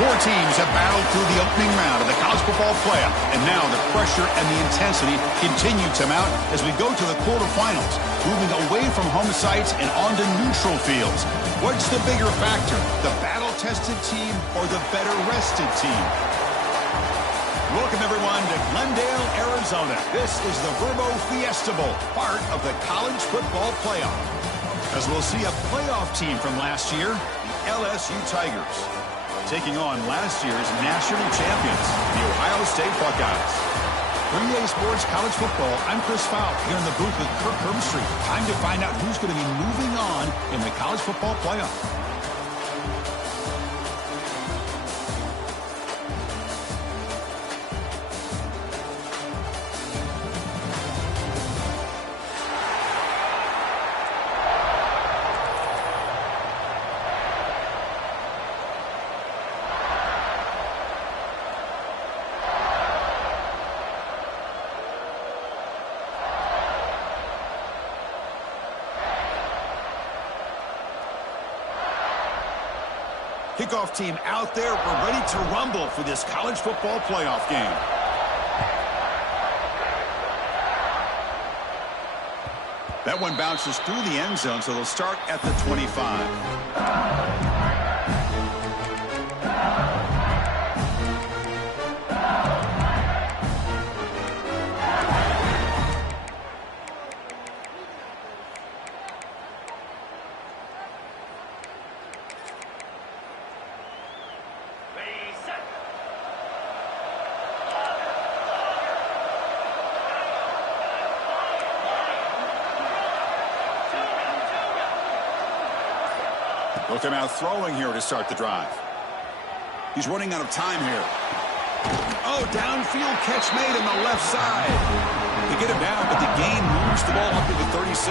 Four teams have battled through the opening round of the college football playoff, and now the pressure and the intensity continue to mount as we go to the quarterfinals, moving away from home sites and onto neutral fields. What's the bigger factor, the battle-tested team or the better-rested team? Welcome, everyone, to Glendale, Arizona. This is the Verbo Fiesta Bowl, part of the college football playoff. As we'll see a playoff team from last year, the LSU Tigers, taking on last year's national champions, the Ohio State Buckeyes. 3A Sports College Football, I'm Chris Fout, here in the booth with Kirk Herbstreit. Time to find out who's going to be moving on in the college football playoff. Kickoff team out there. We're ready to rumble for this college football playoff game. That one bounces through the end zone, so they'll start at the 25. Look him out throwing here to start the drive. He's running out of time here. Oh, downfield catch made on the left side. They get him down, but the gain moves the ball up to the 36.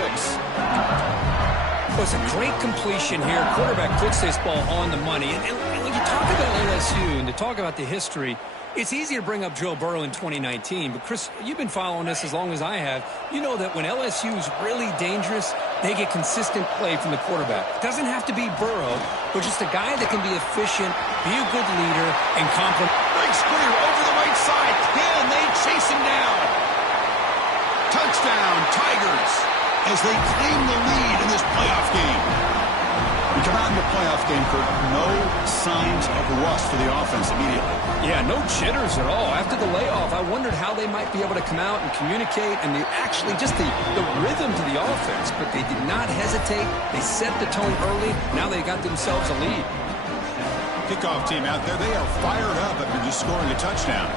Well, it's a great completion here. Quarterback puts this ball on the money. And when you talk about LSU and to talk about the history, it's easy to bring up Joe Burrow in 2019. But, Chris, you've been following this as long as I have. You know that when LSU is really dangerous, they get consistent play from the quarterback. It doesn't have to be Burrow, but just a guy that can be efficient, be a good leader, and complement. Breaks clear over the right side. Can they chase him down? Touchdown, Tigers, as they claim the lead in this playoff game. We come out in the playoff game, Kurt, no signs of rust for the offense immediately. Yeah, no jitters at all. After the layoff, I wondered how they might be able to come out and communicate and actually just the rhythm to the offense. But they did not hesitate. They set the tone early. Now they got themselves a lead. Kickoff team out there, they are fired up after just scoring a touchdown.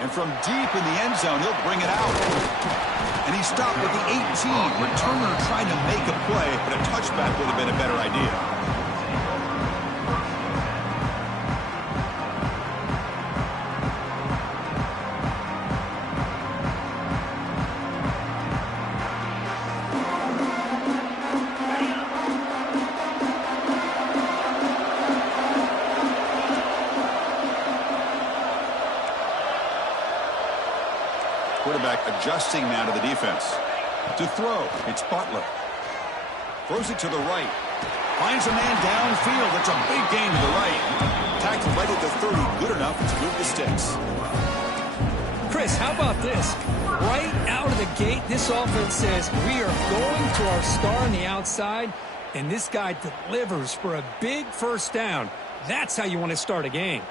And from deep in the end zone, he'll bring it out. And he stopped at the 18. Returner trying to make a play, but a touchback would have been a better idea. Quarterback adjusting now to the defense. To throw, it's Butler. Throws it to the right. Finds a man downfield. It's a big gain to the right. Tackled right at the 30. Good enough to move the sticks. Chris, how about this? Right out of the gate, this offense says we are going to our star on the outside, and this guy delivers for a big first down. That's how you want to start a game.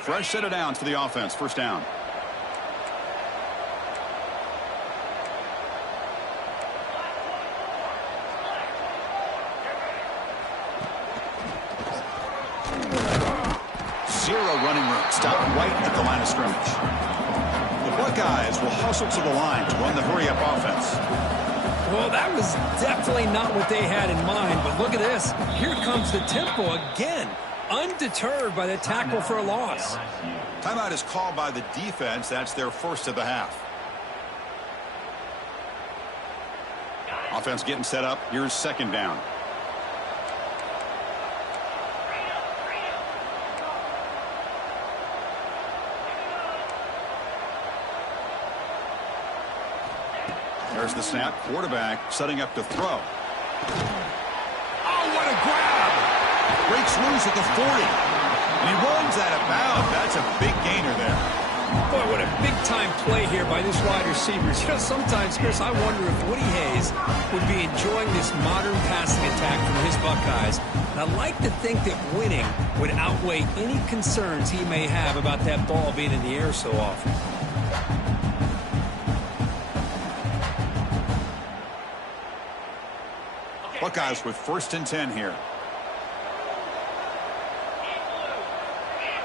Fresh set of downs for the offense. First down. Zero running room. Stop right at the line of scrimmage. The Buckeyes will hustle to the line to run the hurry-up offense. Well, that was definitely not what they had in mind, but look at this. Here comes the tempo again. Undeterred by the tackle for a loss. Timeout is called by the defense. That's their first of the half. Offense getting set up. Here's second down. There's the snap. Quarterback setting up to throw. Oh, what a grab! Breaks loose at the 40. And he runs out of bounds. That's a big gainer there. Boy, what a big-time play here by this wide receiver. You know, sometimes, Chris, I wonder if Woody Hayes would be enjoying this modern passing attack from his Buckeyes. And I like to think that winning would outweigh any concerns he may have about that ball being in the air so often. Buckeyes with 1st and 10 here.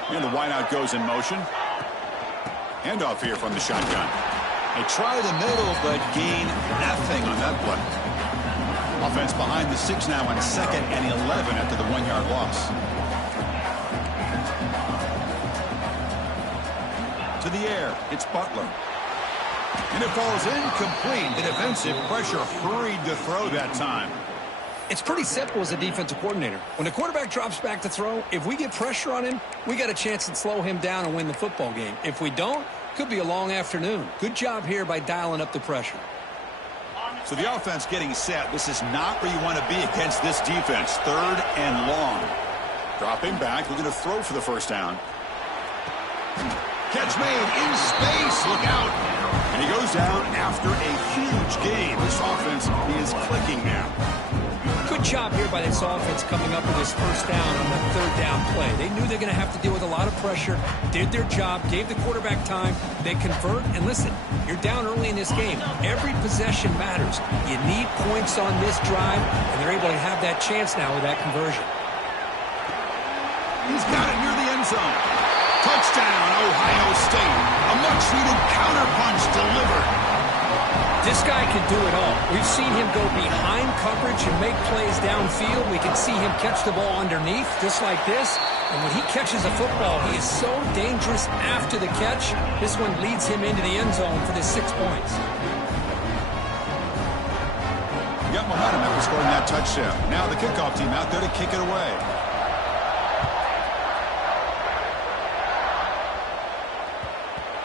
And the wideout goes in motion. Handoff here from the shotgun. They try the middle, but gain nothing on that play. Offense behind the 6 now on 2nd and 11 after the 1-yard loss. To the air, it's Butler. And it falls incomplete. The defensive pressure hurried to throw that time. It's pretty simple as a defensive coordinator. When the quarterback drops back to throw, if we get pressure on him, we got a chance to slow him down and win the football game. If we don't, could be a long afternoon. Good job here by dialing up the pressure. So the offense getting set. This is not where you want to be against this defense. 3rd and long. Dropping back, looking to throw for the 1st down. Catch made in space. Look out. And he goes down after a huge gain. This offense is clicking now. Good job here by this offense coming up with this 1st down on the 3rd down play. They knew they're going to have to deal with a lot of pressure, did their job, gave the quarterback time, they convert, and listen, you're down early in this game. Every possession matters. You need points on this drive, and they're able to have that chance now with that conversion. He's got it near the end zone. Touchdown, Ohio State. A much-needed counterpunch delivered. This guy can do it all. We've seen him go behind coverage and make plays downfield. We can see him catch the ball underneath, just like this. And when he catches a football, he is so dangerous after the catch. This one leads him into the end zone for the 6 points. Got momentum after scoring that touchdown. Now the kickoff team out there to kick it away.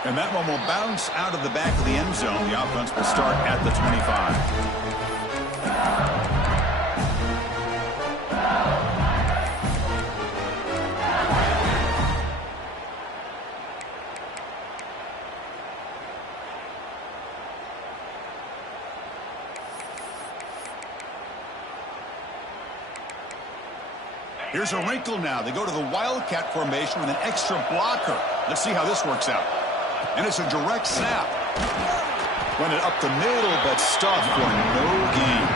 And that one will bounce out of the back of the end zone. The offense will start at the 25. Here's a wrinkle now. They go to the Wildcat formation with an extra blocker. Let's see how this works out. And it's a direct snap. Run it up the middle, but stuffed for no gain.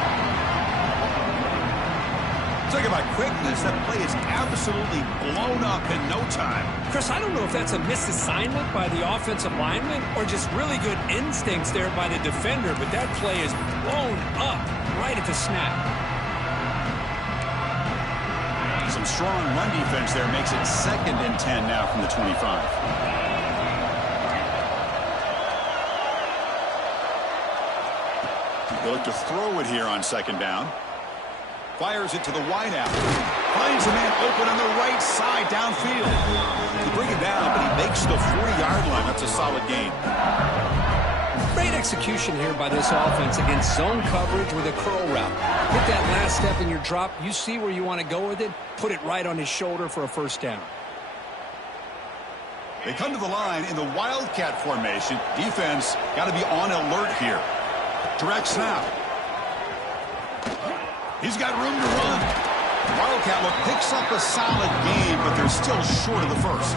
Talk about quickness. That play is absolutely blown up in no time. Chris, I don't know if that's a misassignment by the offensive lineman or just really good instincts there by the defender, but that play is blown up right at the snap. Some strong run defense there makes it 2nd and 10 now from the 25. They look to throw it here on 2nd down. Fires it to the wideout. Finds a man open on the right side downfield. He bring it down, but he makes the 40-yard line. That's a solid gain. Great execution here by this offense against zone coverage with a curl route. Hit that last step in your drop. You see where you want to go with it. Put it right on his shoulder for a 1st down. They come to the line in the Wildcat formation. Defense got to be on alert here. Direct snap. He's got room to run. Wildcat look picks up a solid gain, but they're still short of the 1st.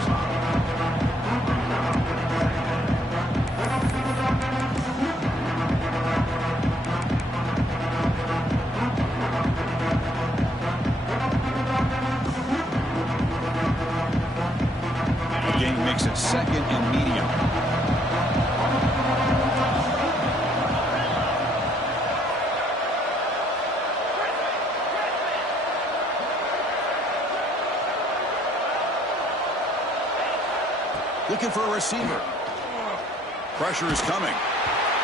The gain makes it 2nd and medium. Looking for a receiver. Pressure is coming.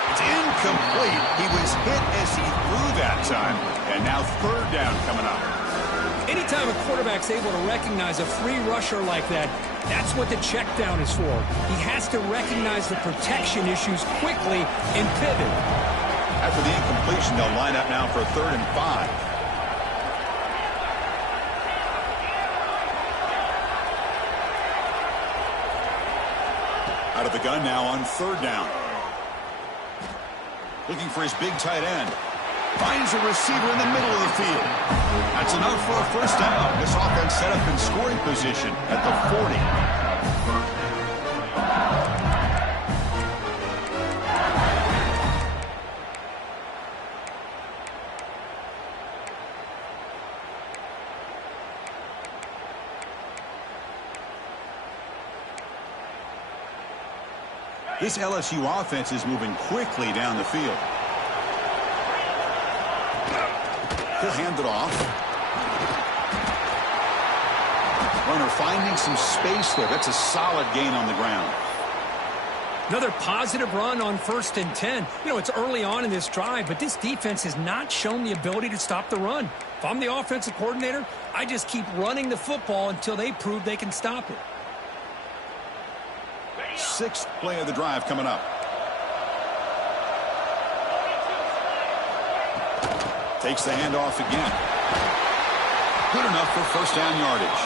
It's incomplete. He was hit as he threw that time. And now 3rd down coming up. Anytime a quarterback's able to recognize a free rusher like that, that's what the check down is for. He has to recognize the protection issues quickly and pivot. After the incompletion, they'll line up now for 3rd and 5. Out of the gun now on 3rd down. Looking for his big tight end. Finds a receiver in the middle of the field. That's enough for a 1st down. This offense set up in scoring position at the 40. This LSU offense is moving quickly down the field. He'll hand it off. Runner finding some space there. That's a solid gain on the ground. Another positive run on 1st and 10. You know, it's early on in this drive, but this defense has not shown the ability to stop the run. If I'm the offensive coordinator, I just keep running the football until they prove they can stop it. 6th play of the drive coming up. Takes the handoff again. Good enough for 1st down yardage.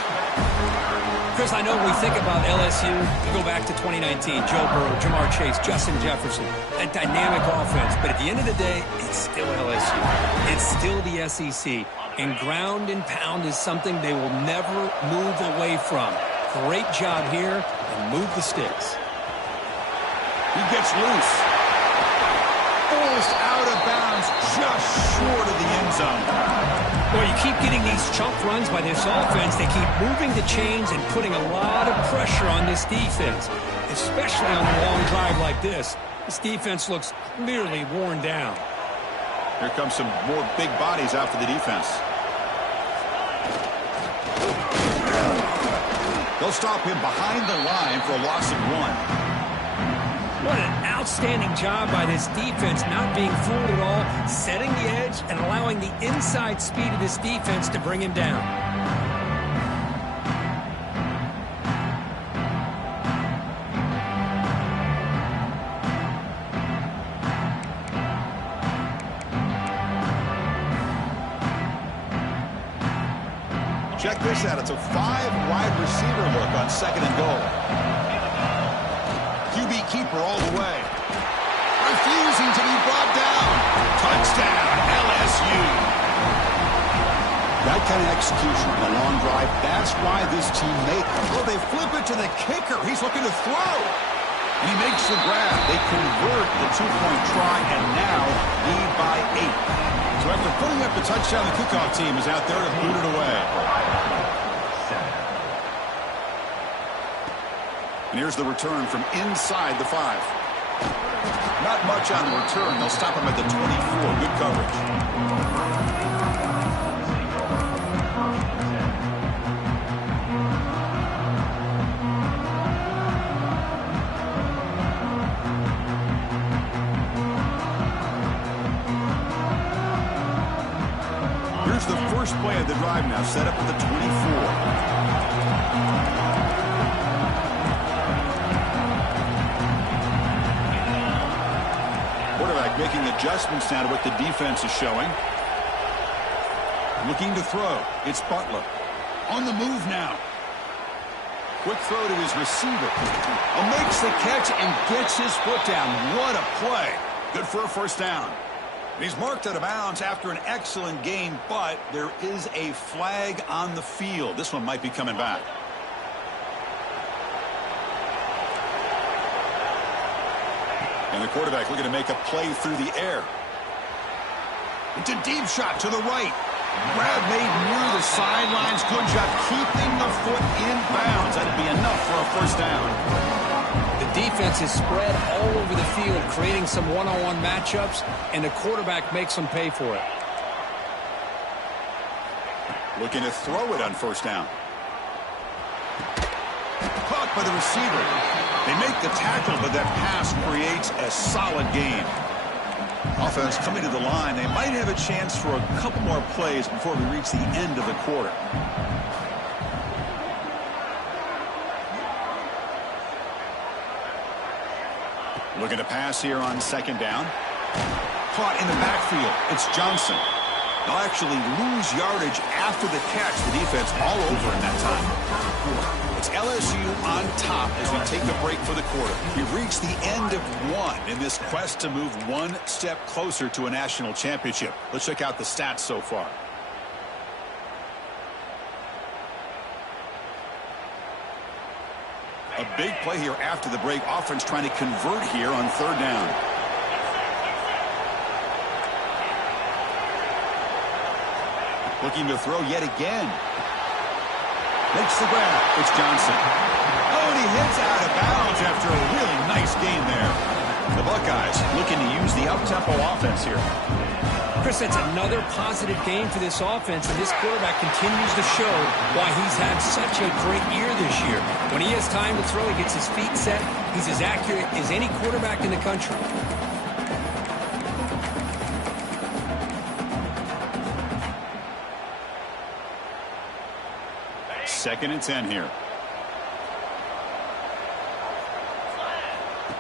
Chris, I know when we think about LSU, we go back to 2019, Joe Burrow, Jamar Chase, Justin Jefferson, a dynamic offense. But at the end of the day, it's still LSU. It's still the SEC. And ground and pound is something they will never move away from. Great job here, and move the sticks. He gets loose. Forced out of bounds, just short of the end zone. Well, you keep getting these chunk runs by this offense. They keep moving the chains and putting a lot of pressure on this defense, especially on a long drive like this. This defense looks clearly worn down. Here comes some more big bodies out for the defense. They'll stop him behind the line for a loss of 1. What an outstanding job by this defense, not being fooled at all, setting the edge and allowing the inside speed of this defense to bring him down. Check this out. It's a 5-wide receiver look on 2nd and goal. QB keeper all the way. Refusing to be brought down. Touchdown, LSU. That kind of execution on a long drive, that's why this team made it. Oh, they flip it to the kicker. He's looking to throw. And he makes the grab. They convert the 2-point try, and now lead by 8. So after putting up the touchdown, the kickoff team is out there to boot it away. And here's the return from inside the 5. Not much on the return. They'll stop him at the 24. Good coverage. Here's the first play of the drive now, set up at the 24. Making adjustments now to what the defense is showing. Looking to throw. It's Butler. On the move now. Quick throw to his receiver. And makes the catch and gets his foot down. What a play. Good for a 1st down. He's marked out of bounds after an excellent game, but there is a flag on the field. This one might be coming back. And the quarterback looking to make a play through the air. It's a deep shot to the right. Grab made near the sidelines. Good job keeping the foot in bounds. That'd be enough for a 1st down. The defense is spread all over the field, creating some one-on-one matchups, and the quarterback makes them pay for it. Looking to throw it on 1st down. Caught by the receiver. They make the tackle, but that pass creates a solid gain. Offense coming to the line. They might have a chance for a couple more plays before we reach the end of the quarter. Looking to pass here on 2nd down. Caught in the backfield. It's Johnson. They'll actually lose yardage after the catch. The defense all over in that time. It's LSU on top as we take the break for the quarter. We've reached the end of one in this quest to move one step closer to a national championship. Let's check out the stats so far. A big play here after the break. Offense trying to convert here on third down. Looking to throw yet again. Makes the grab. It's Johnson. Oh, and he hits out of bounds after a really nice gain there. The Buckeyes looking to use the up-tempo offense here. Chris, that's another positive game for this offense, and this quarterback continues to show why he's had such a great year this year. When he has time to throw, he gets his feet set. He's as accurate as any quarterback in the country. Second and 10 here.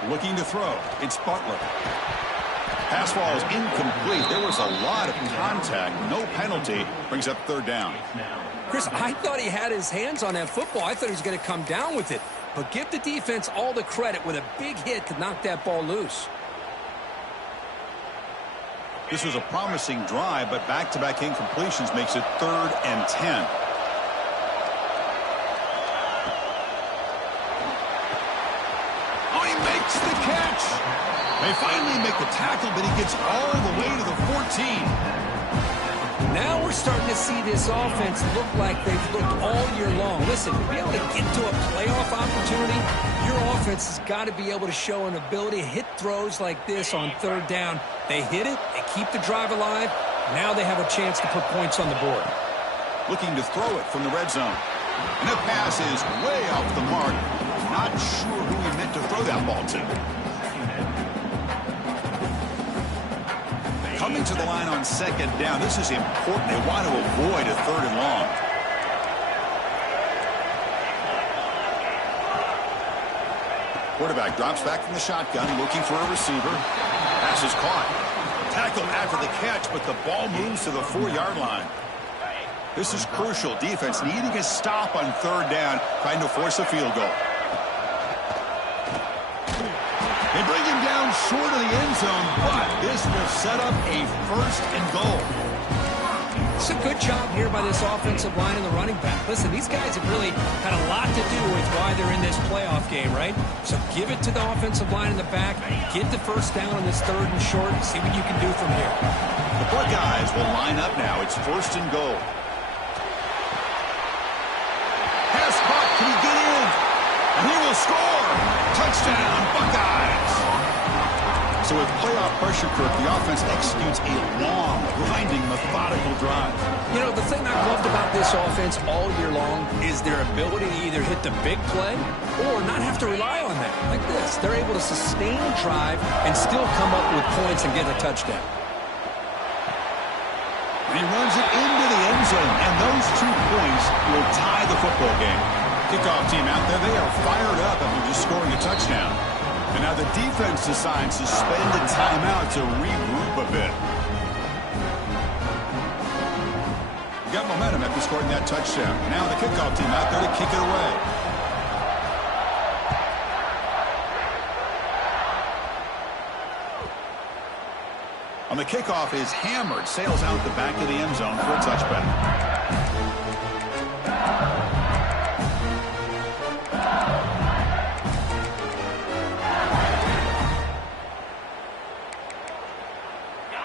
Looking to throw. It's Butler. Pass ball is incomplete. There was a lot of contact. No penalty. Brings up third down. Chris, I thought he had his hands on that football. I thought he was going to come down with it. But give the defense all the credit with a big hit to knock that ball loose. This was a promising drive, but back-to-back incompletions makes it 3rd and 10. The catch. They finally make the tackle, but he gets all the way to the 14. Now we're starting to see this offense look like they've looked all year long. Listen, to be able to get to a playoff opportunity, your offense has got to be able to show an ability to hit throws like this on third down. They hit it, they keep the drive alive. Now they have a chance to put points on the board. Looking to throw it from the red zone. And the pass is way off the mark. Not sure who he meant to throw that ball to. Coming to the line on second down. This is important. They want to avoid a 3rd and long. Quarterback drops back from the shotgun, looking for a receiver. Pass is caught. Tackled after the catch, but the ball moves to the 4-yard line. This is crucial. Defense needing a stop on third down, trying to force a field goal. They bring him down short of the end zone, but this will set up a 1st and goal. It's a good job here by this offensive line and the running back. Listen, these guys have really had a lot to do with why they're in this playoff game, right? So give it to the offensive line in the back, get the 1st down on this 3rd and short, and see what you can do from here. The Buckeyes will line up now. It's 1st and goal. Pass caught. Can he get in? And he will score. Touchdown, Buckeyes. So with playoff pressure, Kirk, the offense executes a long, grinding, methodical drive. You know, the thing I've loved about this offense all year long is their ability to either hit the big play or not have to rely on that. Like this, they're able to sustain a drive and still come up with points and get a touchdown. And he runs it into the end zone, and those 2 points will tie the football game. Kickoff team out there, they are fired up after just scoring a touchdown. And now the defense decides to spend a timeout to regroup a bit. Got momentum after scoring that touchdown. Now the kickoff team out there to kick it away. On the kickoff is hammered, sails out the back of the end zone for a touchback.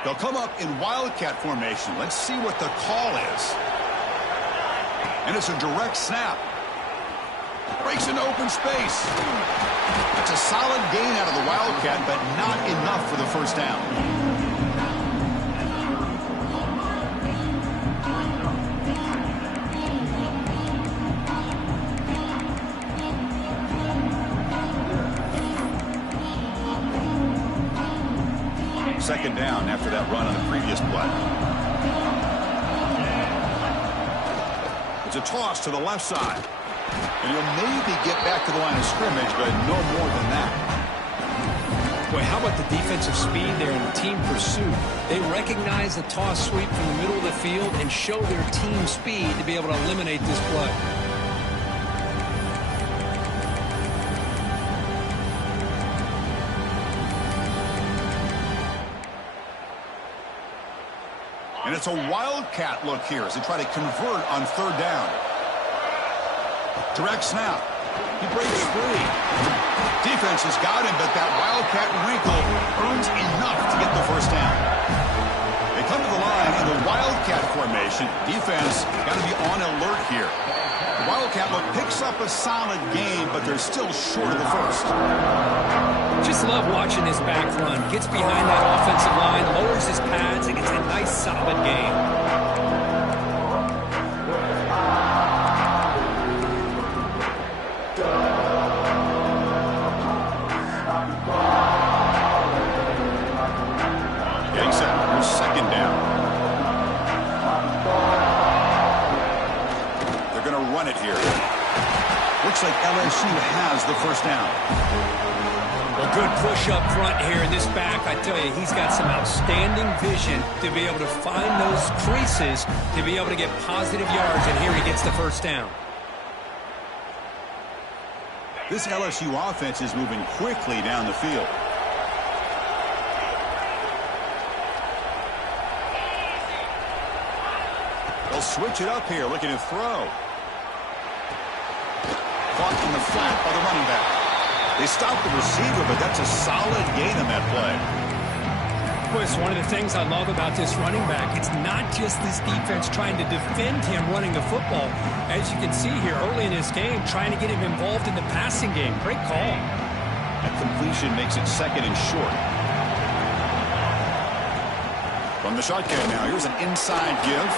They'll come up in Wildcat formation. Let's see what the call is. And it's a direct snap. Breaks into open space. That's a solid gain out of the Wildcat, but not enough for the 1st down. Second down after that run on the previous play. It's a toss to the left side. And he'll maybe get back to the line of scrimmage, but no more than that. Boy, how about the defensive speed there and the team pursuit? They recognize the toss sweep from the middle of the field and show their team speed to be able to eliminate this play. And it's a wildcat look here as they try to convert on third down. Direct snap. He breaks free. Defense has got him, but that wildcat wrinkle earns enough to get the first down. They come to the line in the wildcat formation. Defense got to be on alert here. The wildcat look picks up a solid gain, but they're still short of the first. Just love watching this back run. Gets behind that offensive line, lowers his pads, and gets a nice solid gain. Getting set. Here's second down. They're going to run it here. Looks like LSU has the first down. A good push up front here in this back. I tell you, he's got some outstanding vision to be able to find those creases, to be able to get positive yards, and here he gets the first down. This LSU offense is moving quickly down the field. They'll switch it up here, looking to throw. Caught in the flat by the running back. They stopped the receiver, but that's a solid gain on that play. Well, it's one of the things I love about this running back. It's not just this defense trying to defend him running the football. As you can see here early in this game, trying to get him involved in the passing game. Great call. That completion makes it second and short. From the shotgun now, here's an inside give.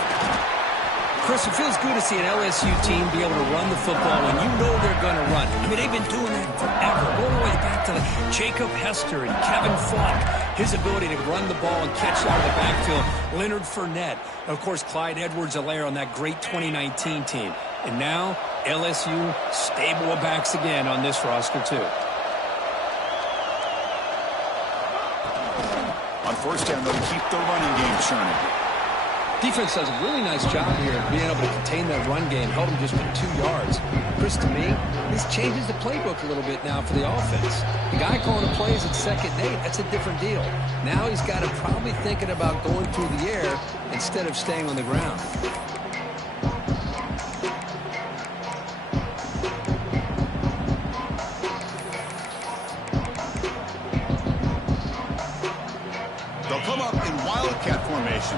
Chris, it feels good to see an LSU team be able to run the football when you know they're going to run. I mean, they've been doing that forever. All the way back to Jacob Hester and Kevin Falk. His ability to run the ball and catch out of the backfield. Leonard Fournette. Of course, Clyde Edwards-Helaire on that great 2019 team. And now, LSU stable of backs again on this roster, too. On first down, they'll keep the running game churning. Defense does a really nice job here of being able to contain that run game, held him just with 2 yards. Chris, to me, this changes the playbook a little bit now for the offense. The guy calling the plays at 2nd and 8, that's a different deal. Now he's got to probably thinking about going through the air instead of staying on the ground.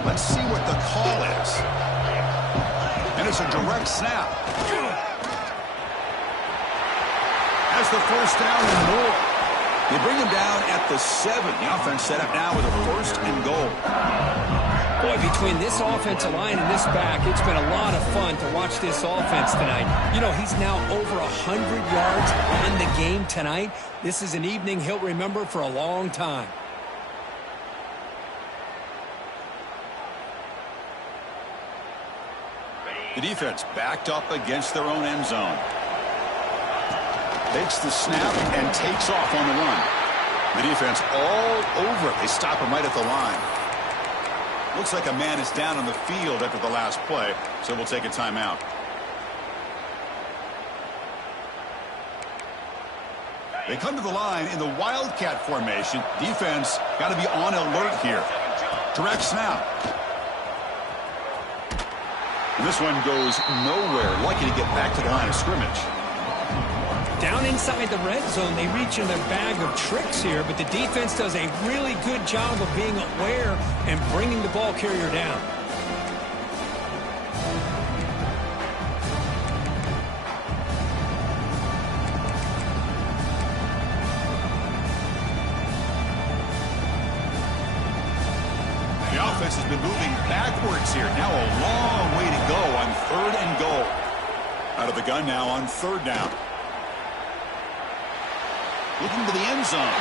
Let's see what the call is. And it's a direct snap. Has the first down and more. They bring him down at the 7. The offense set up now with a first and goal. Boy, between this offensive line and this back, it's been a lot of fun to watch this offense tonight. You know, he's now over 100 yards on the game tonight. This is an evening he'll remember for a long time. The defense backed up against their own end zone. Takes the snap and takes off on the run. The defense all over it. They stop him right at the line. Looks like a man is down on the field after the last play, so we'll take a timeout. They come to the line in the wildcat formation. Defense got to be on alert here. Direct snap. And this one goes nowhere. Lucky to get back to the line of scrimmage. Down inside the red zone, they reach in their bag of tricks here, but the defense does a really good job of being aware and bringing the ball carrier down. The offense has been moving backwards here. Now a long way to go on 3rd and goal. Out of the gun now on 3rd down. Looking to the end zone.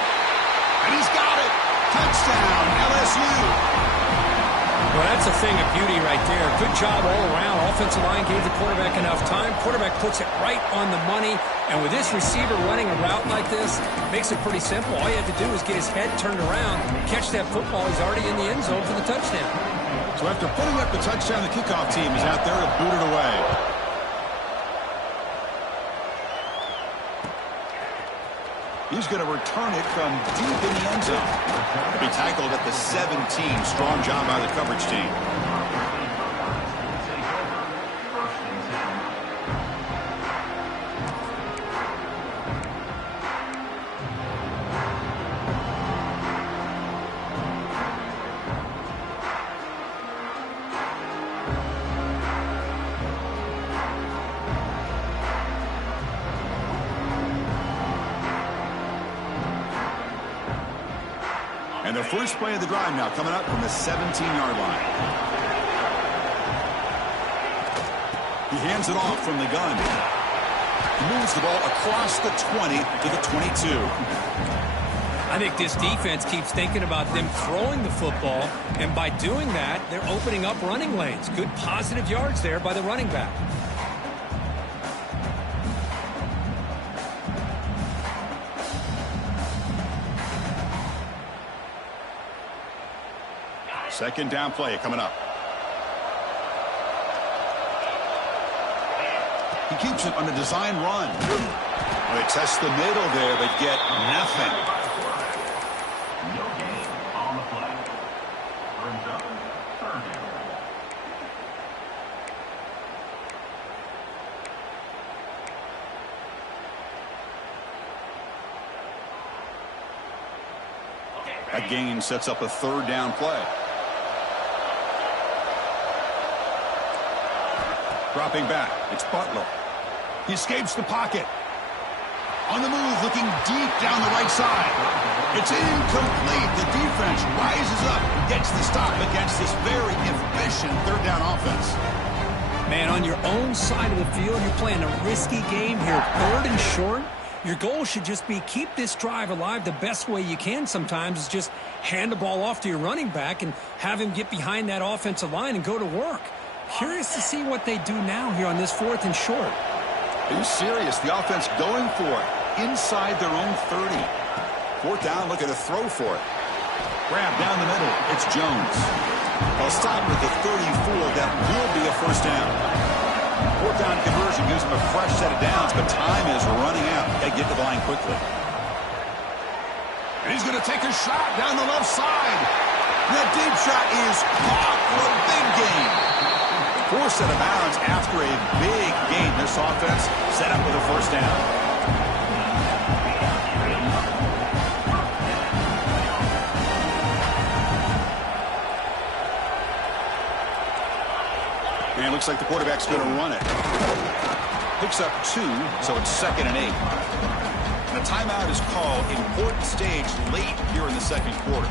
And he's got it. Touchdown, LSU. Well, that's a thing of beauty right there. Good job all around. Offensive line gave the quarterback enough time. Quarterback puts it right on the money. And with this receiver running a route like this, makes it pretty simple. All you have to do is get his head turned around, catch that football. He's already in the end zone for the touchdown. So after putting up the touchdown, the kickoff team is out there to boot it away. He's going to return it from deep in the end zone. He'll be tackled at the 17. Strong job by the coverage team. And the first play of the drive now coming up from the 17-yard line. He hands it off from the gun. He moves the ball across the 20 to the 22. I think this defense keeps thinking about them throwing the football, and by doing that, they're opening up running lanes. Good positive yards there by the running back. Second down play coming up. He keeps it on a design run. Well, they test the middle there, but get nothing. No gain on the play. Brings up third down. That gain sets up a third down play. Dropping back, it's Butler. He escapes the pocket. On the move, looking deep down the right side. It's incomplete. The defense rises up and gets the stop against this very efficient third down offense. Man, on your own side of the field, you're playing a risky game here. Third and short. Your goal should just be keep this drive alive the best way you can sometimes is just hand the ball off to your running back and have him get behind that offensive line and go to work. Curious to see what they do now here on this fourth and short. Are you serious? The offense going for it inside their own 30. Fourth down, look at a throw for it. Grab down the middle. It's Jones. They'll stop with the 34. That will be a first down. Fourth down conversion gives them a fresh set of downs, but time is running out. Got to get to the line quickly. And he's going to take a shot down the left side. That deep shot is caught for a big gain. Forced out of bounds after a big gain. This offense set up with a first down. And it looks like the quarterback's going to run it. Picks up 2, so it's 2nd and 8. And a timeout is called. Important stage late here in the second quarter.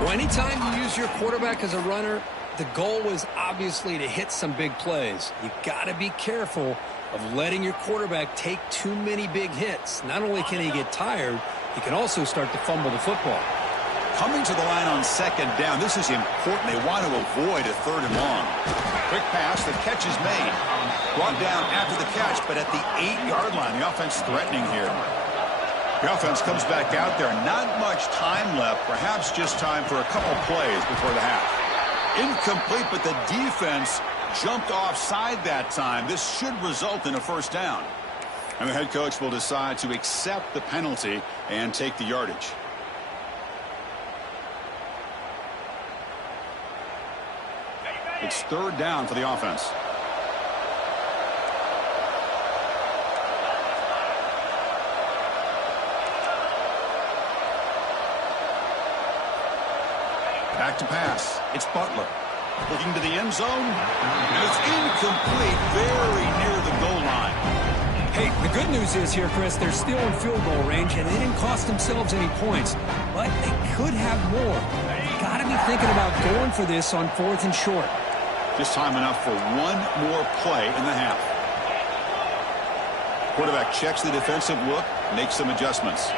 Well, anytime you use your quarterback as a runner, the goal is obviously to hit some big plays. You got to be careful of letting your quarterback take too many big hits. Not only can he get tired, he can also start to fumble the football. Coming to the line on second down, this is important. They want to avoid a third and long. Quick pass, the catch is made. Brought down after the catch, but at the 8-yard line, the offense threatening here. The offense comes back out there. Not much time left, perhaps just time for a couple plays before the half. Incomplete, but the defense jumped offside that time. This should result in a first down. And the head coach will decide to accept the penalty and take the yardage. It's third down for the offense. Back to pass. It's Butler. Looking to the end zone. And it's incomplete. Very near the goal line. Hey, the good news is here, Chris, they're still in field goal range, and they didn't cost themselves any points. But they could have more. Got to be thinking about going for this on fourth and short. Just time enough for one more play in the half. Quarterback checks the defensive look, makes some adjustments.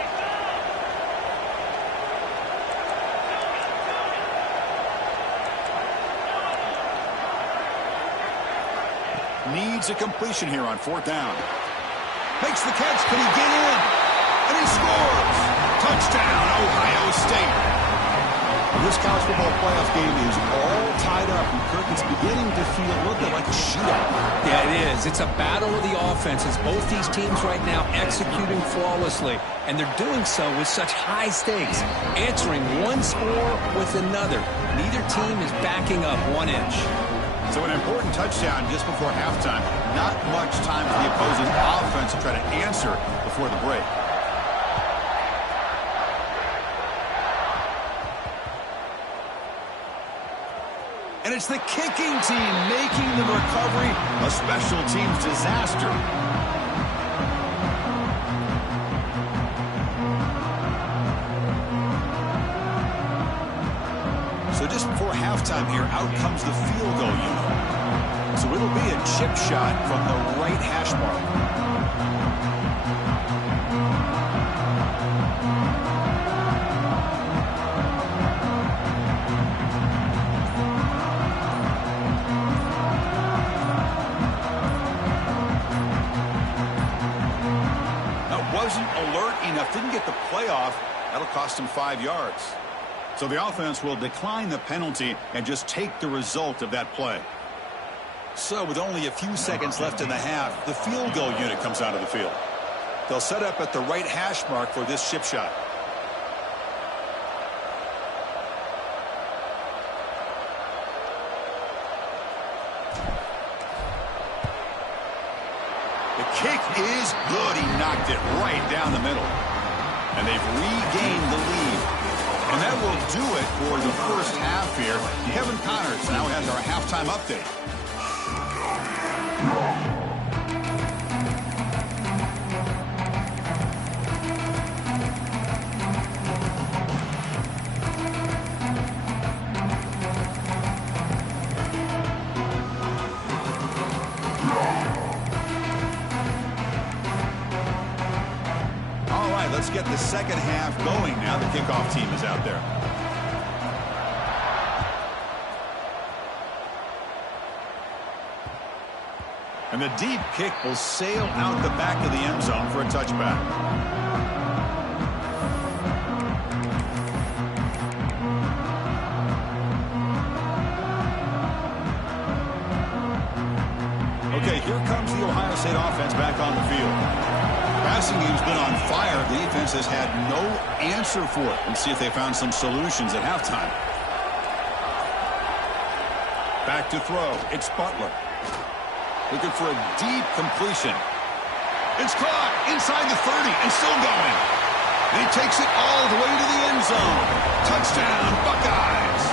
needs a completion here on 4th down. Makes the catch. Can he get in? And he scores. Touchdown, Ohio State. This college football playoff game is all tied up, and Kirk, it's beginning to feel a little bit like a shootout. Yeah, it is. It's a battle of the offenses. Both these teams right now executing flawlessly, and they're doing so with such high stakes, answering one score with another. Neither team is backing up 1 inch. So an important touchdown just before halftime. Not much time for the opposing offense to try to answer before the break. And it's the kicking team making the recovery a special teams disaster. So just before halftime here, out comes the field goal unit. So it'll be a chip shot from the right hash mark. Wasn't alert enough, didn't get the playoff. That'll cost him 5 yards. So the offense will decline the penalty and just take the result of that play. So with only a few seconds left in the half, the field goal unit comes out of the field. They'll set up at the right hash mark for this chip shot. Kick is good. He knocked it right down the middle. And they've regained the lead. And that will do it for the first half here. Kevin Connors now has our halftime update. Let's get the second half going now. The kickoff team is out there. And the deep kick will sail out the back of the end zone for a touchback. Okay, here comes the Ohio State offense back on the field. Passing game's been on fire. The defense has had no answer for it. Let's see if they found some solutions at halftime. Back to throw. It's Butler. Looking for a deep completion. It's caught inside the 30 and still going. And he takes it all the way to the end zone. Touchdown, Buckeyes.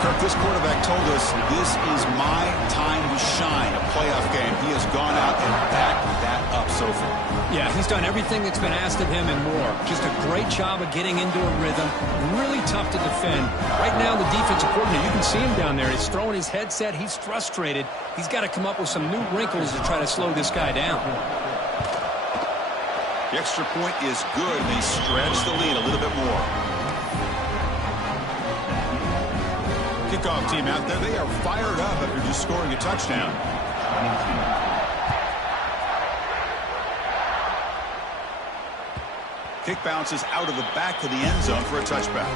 Kirk, this quarterback told us this is my time to shine, a playoff game. He has gone out and backed that up so far. Yeah, he's done everything that's been asked of him and more. Just a great job of getting into a rhythm. Really tough to defend. Right now, the defensive coordinator, you can see him down there. He's throwing his headset. He's frustrated. He's got to come up with some new wrinkles to try to slow this guy down. The extra point is good. They stretch the lead a little bit more. Kickoff team out there, they are fired up after just scoring a touchdown. Kick bounces out of the back of the end zone for a touchback.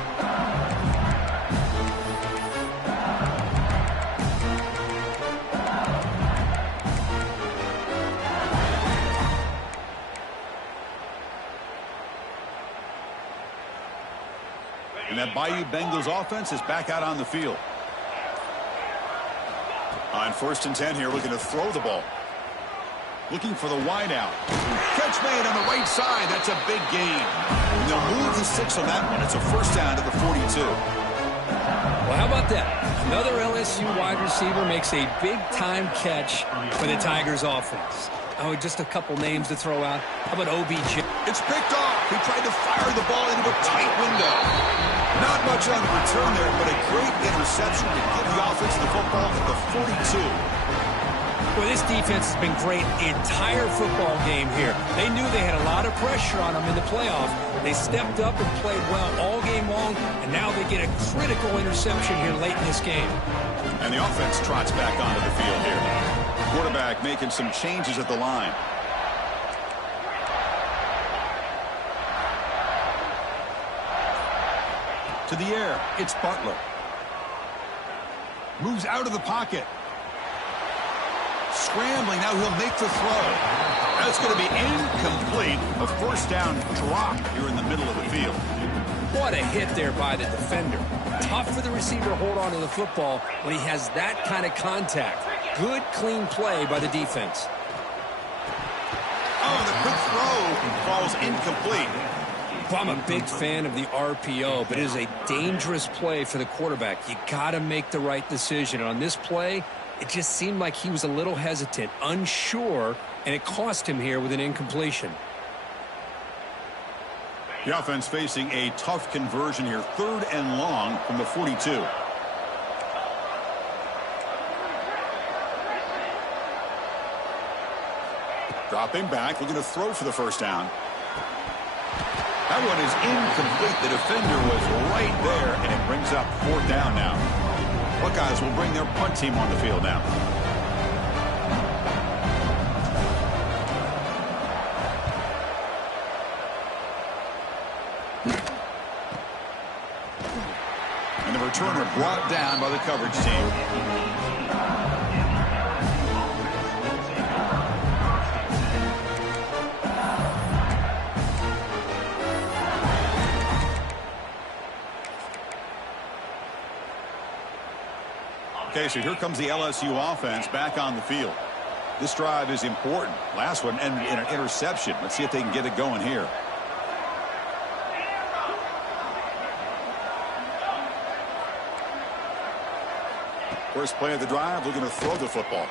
And that Bayou Bengals offense is back out on the field. On 1st and 10 here, looking to throw the ball. Looking for the wide out. Catch made on the right side. That's a big gain. And they'll move the 6 on that one. It's a first down to the 42. Well, how about that? Another LSU wide receiver makes a big-time catch for the Tigers offense. Oh, just a couple names to throw out. How about OBJ? It's picked off. He tried to fire the ball into a tight window. Not much on the return there, but a great interception to give the offense the football at the 42. Well, this defense has been great the entire football game here. They knew they had a lot of pressure on them in the playoffs. They stepped up and played well all game long, and now they get a critical interception here late in this game. And the offense trots back onto the field here. Quarterback making some changes at the line. To the air, it's Butler. Moves out of the pocket. Scrambling, now he'll make the throw. That's going to be incomplete. A first down drop here in the middle of the field. What a hit there by the defender. Tough for the receiver to hold on to the football when he has that kind of contact. Good, clean play by the defense. Oh, the quick throw falls incomplete. Well, I'm a big fan of the RPO, but it is a dangerous play for the quarterback. You got to make the right decision. And on this play, it just seemed like he was a little hesitant, unsure, and it cost him here with an incompletion. The offense facing a tough conversion here, 3rd and long from the 42. Dropping back, looking to throw for the first down. That one is incomplete. The defender was right there, and it brings up 4th down now. Buckeyes will bring their punt team on the field now. And the returner brought down by the coverage team. Okay, so here comes the LSU offense back on the field. This drive is important. Last one ended in an interception. Let's see if they can get it going here. First play of the drive, looking to throw the football.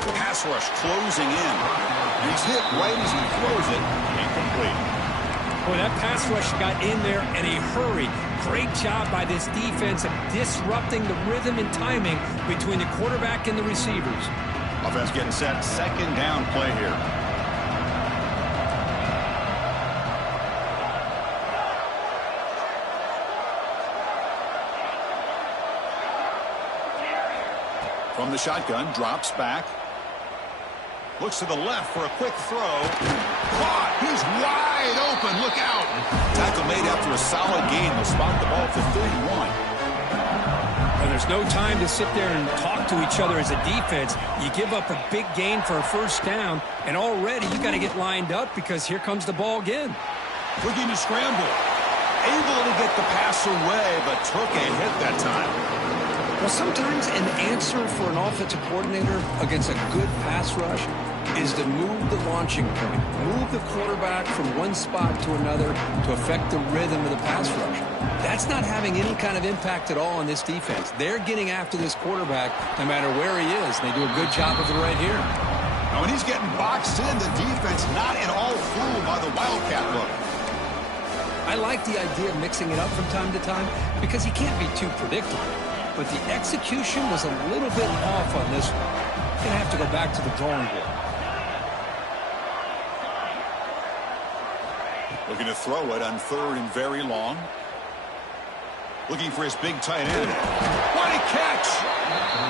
Pass rush closing in. He's hit right as he throws it. Incomplete. Boy, that pass rush got in there in a hurry. Great job by this defense of disrupting the rhythm and timing between the quarterback and the receivers. Offense getting set. 2nd down play here. From the shotgun, drops back. Looks to the left for a quick throw. Caught. He's wide open. Look out. Tackle made after a solid gain. Will spot the ball for 31. Well, there's no time to sit there and talk to each other as a defense. You give up a big gain for a first down, and already you got to get lined up because here comes the ball again. Looking to scramble. Able to get the pass away, but took a hit that time. Well, sometimes an answer for an offensive coordinator against a good pass rush is to move the launching point, move the quarterback from one spot to another to affect the rhythm of the pass rush. That's not having any kind of impact at all on this defense. They're getting after this quarterback no matter where he is, and they do a good job of it right here. Now, when he's getting boxed in, the defense not at all fooled by the Wildcat look. I like the idea of mixing it up from time to time because you can't be too predictable. But the execution was a little bit off on this one. Going to have to go back to the drawing board. Looking to throw it on 3rd and very long. Looking for his big tight end. What a catch!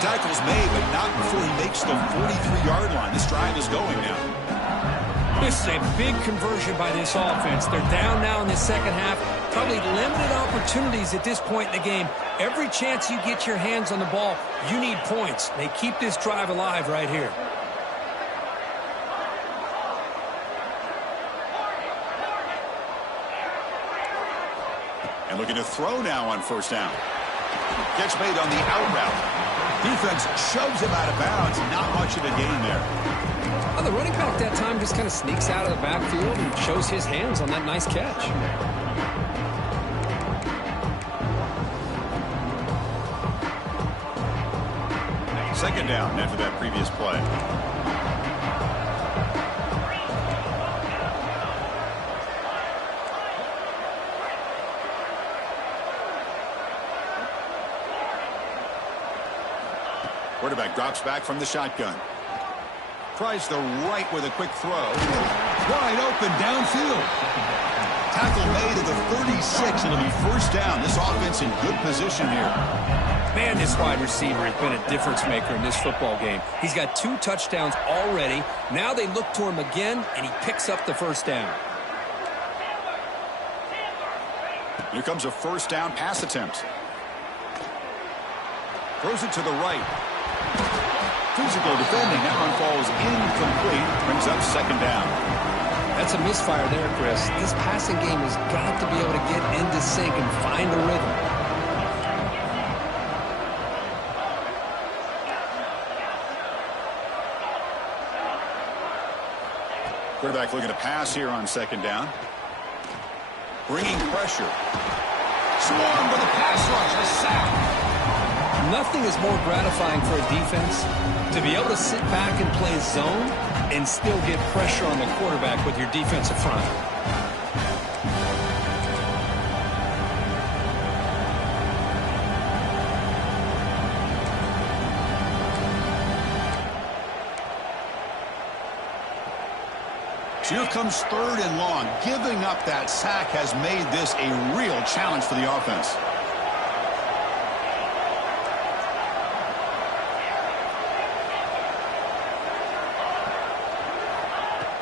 Tackle's made, but not before he makes the 43-yard line. This drive is going now. This is a big conversion by this offense. They're down now in the second half. Probably limited opportunities at this point in the game. Every chance you get your hands on the ball, you need points. They keep this drive alive right here. And looking to throw now on first down. Catch made on the out route. Defense shoves him out of bounds. Not much of a gain there. Well, the running back that time just kind of sneaks out of the backfield and shows his hands on that nice catch. Second down after that previous play. Quarterback drops back from the shotgun. Tries the right with a quick throw. Wide open downfield. Tackle made at the 36. It'll be first down. This offense in good position here. Man, this wide receiver has been a difference maker in this football game. He's got 2 touchdowns already. Now they look to him again, and he picks up the first down. Here comes a first down pass attempt. Throws it to the right. Physical defending. That one falls incomplete. Brings up second down. That's a misfire there, Chris. This passing game has got to be able to get into sync and find a rhythm. Quarterback looking to pass here on second down. Bringing pressure. Swarmed with a pass rush. A sack. Nothing is more gratifying for a defense to be able to sit back and play zone and still get pressure on the quarterback with your defensive front. Here comes third and long. Giving up that sack has made this a real challenge for the offense.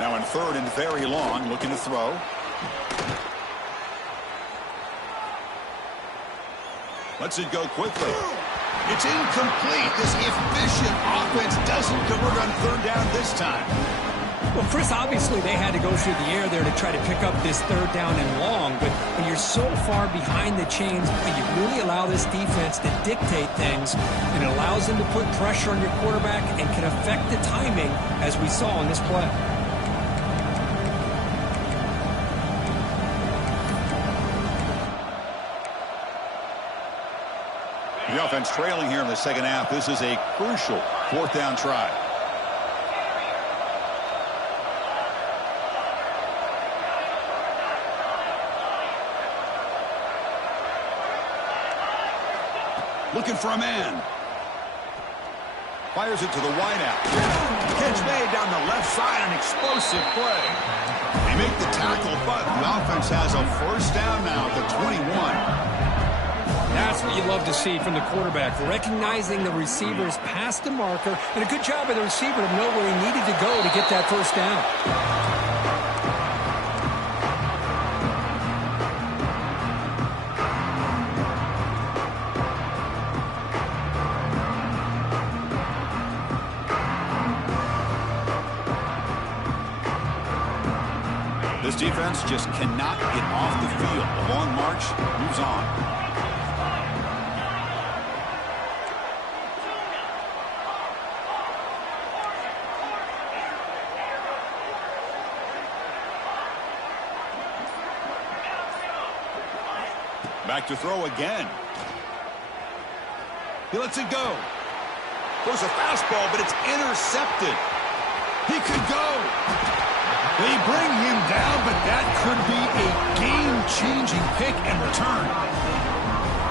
Now in third and very long, looking to throw. Lets it go quickly. It's incomplete. This efficient offense doesn't convert on third down this time. Well, Chris, obviously they had to go through the air there to try to pick up this third down and long, but when you're so far behind the chains, you really allow this defense to dictate things, and it allows them to put pressure on your quarterback and can affect the timing, as we saw in this play. The offense trailing here in the second half. This is a crucial fourth down try. Looking for a man. Fires it to the wideout. Catch made down the left side. An explosive play. They make the tackle, but the offense has a first down now at the 21. That's what you love to see from the quarterback, recognizing the receiver's past the marker, and a good job by the receiver to know where he needed to go to get that first down. This defense just cannot get off the field. The long march moves on. Back to throw again. He lets it go. Throws a fastball, but it's intercepted. He could go. They bring him down, but that could be a game-changing pick and return.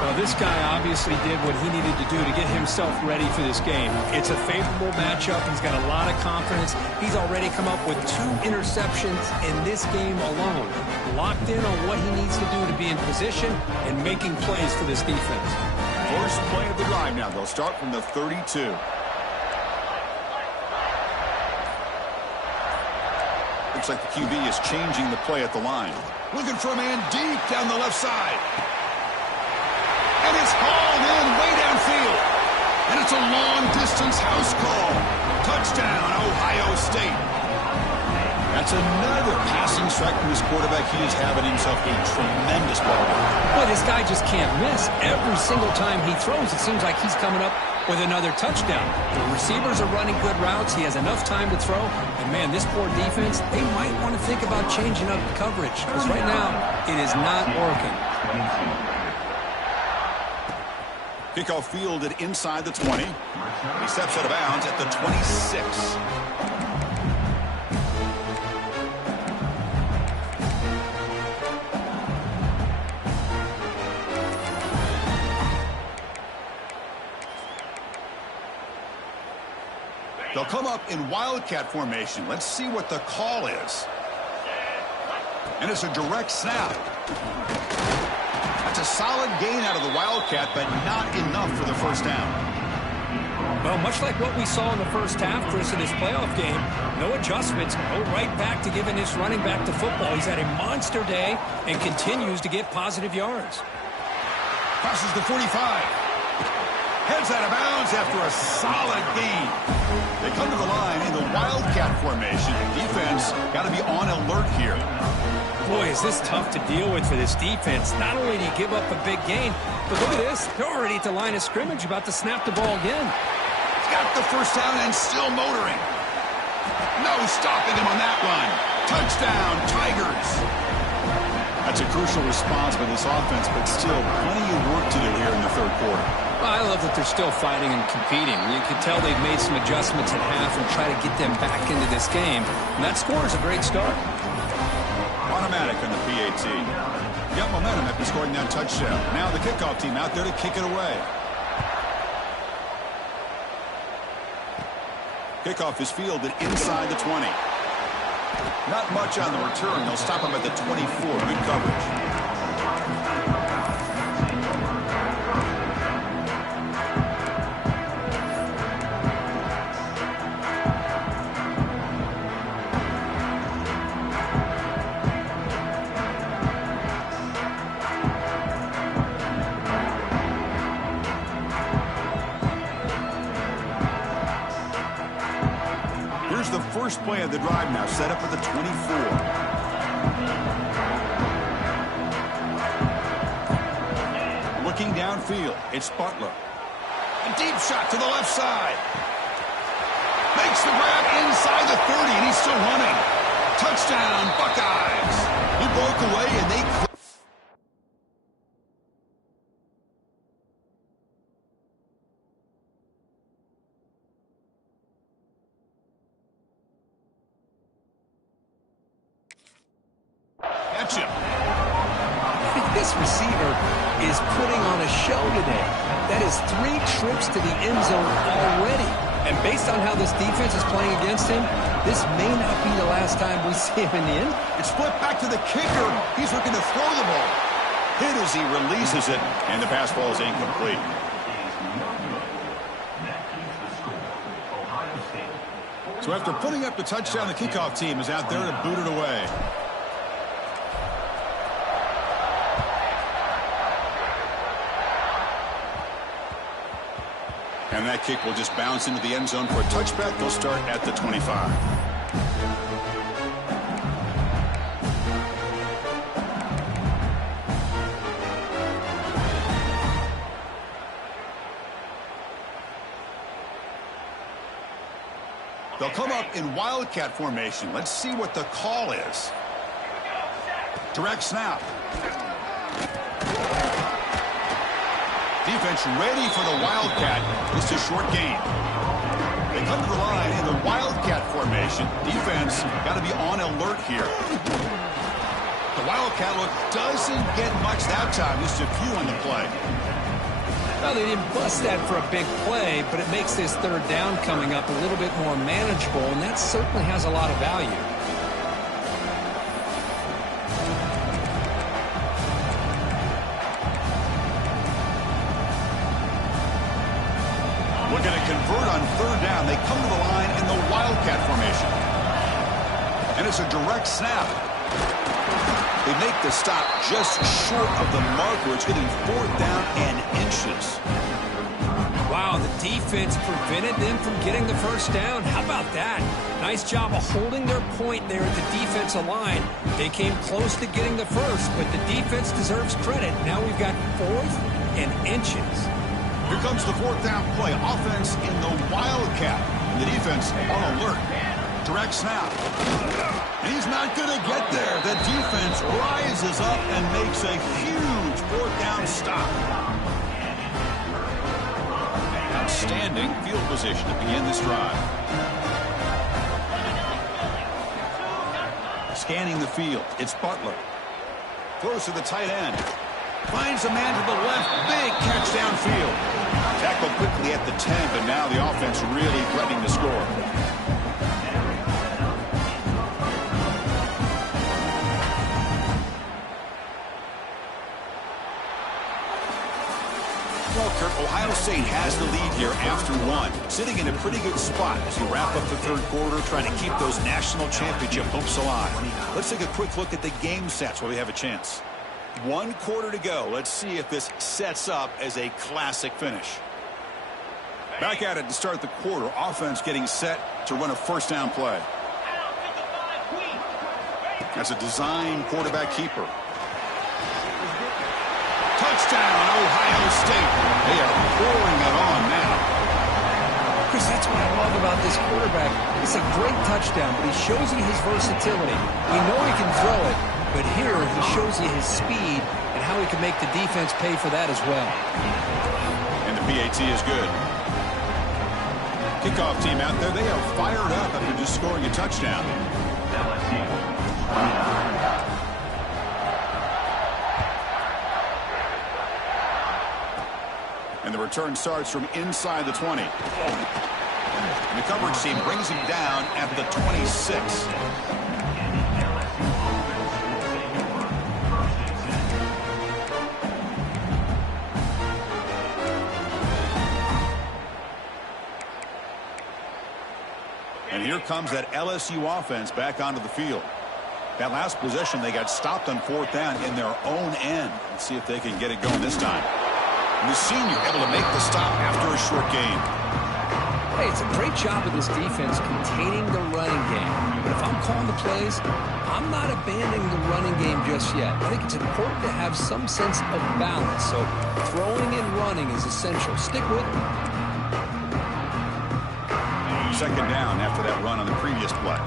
Well, this guy obviously did what he needed to do to get himself ready for this game. It's a favorable matchup. He's got a lot of confidence. He's already come up with 2 interceptions in this game alone. Locked in on what he needs to do to be in position and making plays for this defense. First play of the drive now. They'll start from the 32. Looks like the QB is changing the play at the line. Looking for a man deep down the left side. And it's hauled in way downfield. And it's a long-distance house call. Touchdown, Ohio State. That's another passing strike from his quarterback. He is having himself a tremendous ball game. Boy, this guy just can't miss. Every single time he throws, it seems like he's coming up with another touchdown. The receivers are running good routes. He has enough time to throw. And, man, this poor defense, they might want to think about changing up the coverage. Because right now, it is not working. Kickoff fielded inside the 20. He steps out of bounds at the 26. The They'll come up in wildcat formation. Let's see what the call is. And it's a direct snap. That's a solid gain out of the wildcat, but not enough for the first down. Well, much like what we saw in the first half, Chris, in this playoff game, no adjustments. Go right back to giving this running back to football. He's had a monster day and continues to get positive yards. Crosses the 45. Heads out of bounds after a solid gain. They come to the line in the wildcat formation. Defense got to be on alert here. Boy, is this tough to deal with for this defense. Not only do you give up a big gain, but look at this. They're already at the line of scrimmage, about to snap the ball again. Got the first down and still motoring. No stopping him on that run. Touchdown, Tigers. That's a crucial response by this offense, but still plenty of work to do here in the third quarter. Well, I love that they're still fighting and competing. You can tell they've made some adjustments at half and try to get them back into this game. And that score is a great start. Automatic on the PAT. Got momentum after scoring that touchdown. Now the kickoff team out there to kick it away. Kickoff is fielded inside the 20. Not much on the return. They'll stop him at the 24. Good coverage. The first play of the drive now set up at the 24. Looking downfield, it's Butler. A deep shot to the left side. Makes the grab inside the 30, and he's still running. Touchdown, Buckeyes. He broke away, and they... This receiver is putting on a show today. That is 3 trips to the end zone already. And based on how this defense is playing against him, this may not be the last time we see him in the end. It's flipped back to the kicker. He's looking to throw the ball. Hit as he releases it, and the pass ball is incomplete. So after putting up the touchdown, the kickoff team is out there to boot it away. And that kick will just bounce into the end zone for a touchback. They'll start at the 25. They'll come up in wildcat formation. Let's see what the call is. Direct snap. Defense ready for the wildcat. Just a short gain. They come to the line in the wildcat formation. Defense got to be on alert here. The wildcat look doesn't get much that time. Just a few on the play. Well, they didn't bust that for a big play, but it makes this third down coming up a little bit more manageable, and that certainly has a lot of value. Looking to convert on third down. They come to the line in the wildcat formation. And it's a direct snap. They make the stop just short of the marker. It's getting 4th down and inches. Wow, the defense prevented them from getting the first down. How about that? Nice job of holding their point there at the defensive line. They came close to getting the first, but the defense deserves credit. Now we've got 4th and inches. Here comes the 4th down play. Offense in the wildcat. The defense on alert. Direct snap. And he's not going to get there. The defense rises up and makes a huge 4th down stop. Outstanding field position to begin this drive. Scanning the field. It's Butler. Throws to the tight end. Finds a man to the left. Big catch downfield. Tackled quickly at the 10, but now the offense really threatening to score. Well, Kurt, Ohio State has the lead here after one, sitting in a pretty good spot as you wrap up the third quarter, trying to keep those national championship hopes alive. Let's take a quick look at the game stats while we have a chance. 1 quarter to go. Let's see if this sets up as a classic finish. Back at it to start the quarter. Offense getting set to run a first down play. That's a design quarterback keeper. Touchdown, Ohio State. They are pouring it on now. Chris, that's what I love about this quarterback. It's a great touchdown, but he shows you his versatility. We know he can throw it, but here he shows you his speed and how he can make the defense pay for that as well. And the PAT is good. Kickoff team out there, they are fired up after just scoring a touchdown. And the return starts from inside the 20. And the coverage team brings him down at the 26. And here comes that LSU offense back onto the field. That last possession, they got stopped on 4th down in their own end. Let's see if they can get it going this time. And the senior able to make the stop after a short gain. Hey, it's a great job of this defense containing the running game. But if I'm calling the plays, I'm not abandoning the running game just yet. I think it's important to have some sense of balance. So throwing and running is essential. Stick with it. Second down after that run on the previous play.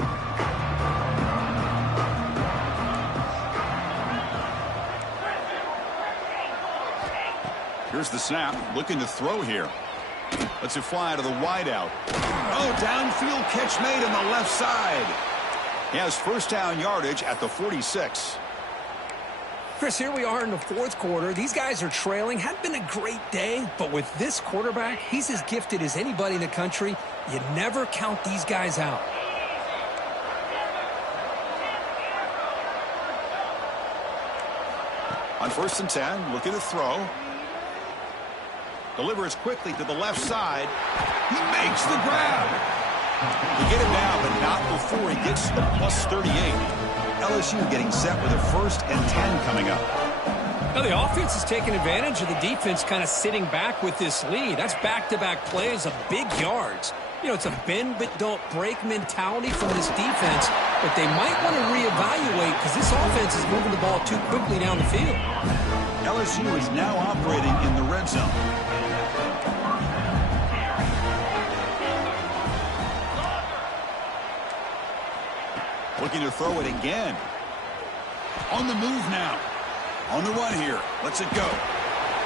Here's the snap, looking to throw here. Lets it fly to the wideout. Oh, downfield catch made on the left side. He has first down yardage at the 46. Chris, here we are in the 4th quarter. These guys are trailing. Hadn't been a great day, but with this quarterback, he's as gifted as anybody in the country. You never count these guys out. On 1st and 10, looking to throw. Delivers quickly to the left side. He makes the grab. He get it now, but not before he gets to the plus 38. LSU getting set with a 1st and 10 coming up. Now the offense is taking advantage of the defense kind of sitting back with this lead. That's back-to-back plays of big yards. You know, it's a bend but don't break mentality from this defense, but they might want to reevaluate because this offense is moving the ball too quickly down the field. LSU is now operating in the red zone. Looking to throw it again. On the move now. On the run here. Lets it go.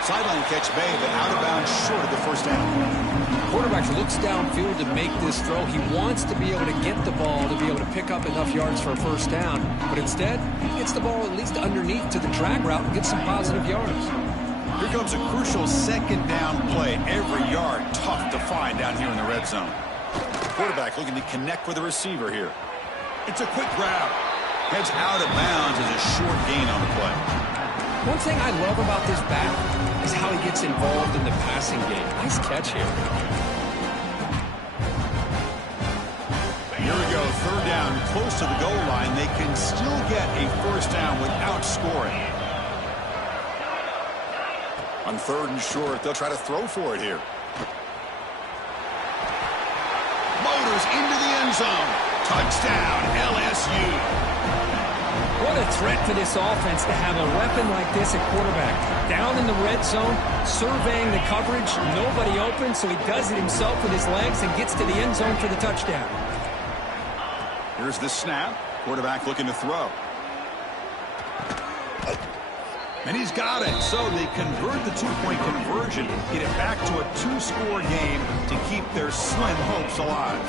Sideline catch made, but out of bounds short of the first down. Quarterback looks downfield to make this throw. He wants to be able to get the ball to be able to pick up enough yards for a first down. But instead, he gets the ball at least underneath to the drag route and gets some positive yards. Here comes a crucial second down play. Every yard tough to find down here in the red zone. Quarterback looking to connect with the receiver here. It's a quick grab. Heads out of bounds as a short gain on the play. One thing I love about this back is how he gets involved in the passing game. Nice catch here. Here we go. Third down, close to the goal line. They can still get a first down without scoring. On 3rd and short, they'll try to throw for it here. Motors into the end zone. Touchdown, LSU. What a threat for this offense to have a weapon like this at quarterback. Down in the red zone, surveying the coverage, nobody open, so he does it himself with his legs and gets to the end zone for the touchdown. Here's the snap. Quarterback looking to throw. And he's got it. So they convert the 2-point conversion, get it back to a 2-score game to keep their slim hopes alive.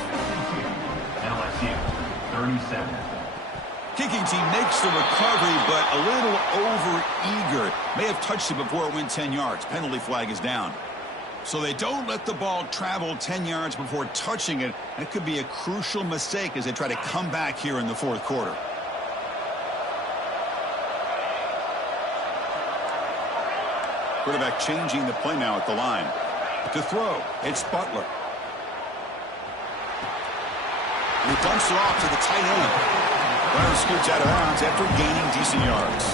LSU, 37. Kicking team makes the recovery, but a little over-eager. May have touched it before it went 10 yards. Penalty flag is down. So they don't let the ball travel 10 yards before touching it. That could be a crucial mistake as they try to come back here in the fourth quarter. Quarterback changing the play now at the line. To throw, it's Butler. He dumps it off to the tight end. Runner scoots out of bounds after gaining decent yards.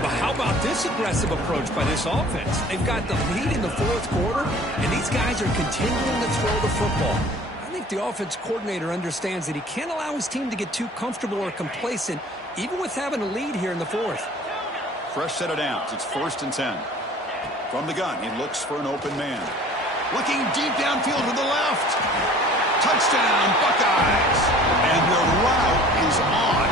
But how about this aggressive approach by this offense? They've got the lead in the fourth quarter, and these guys are continuing to throw the football. I think the offense coordinator understands that he can't allow his team to get too comfortable or complacent, even with having a lead here in the fourth. Fresh set of downs. It's 1st and 10. From the gun, he looks for an open man. Looking deep downfield to the left. Touchdown, Buckeyes. And the route is on.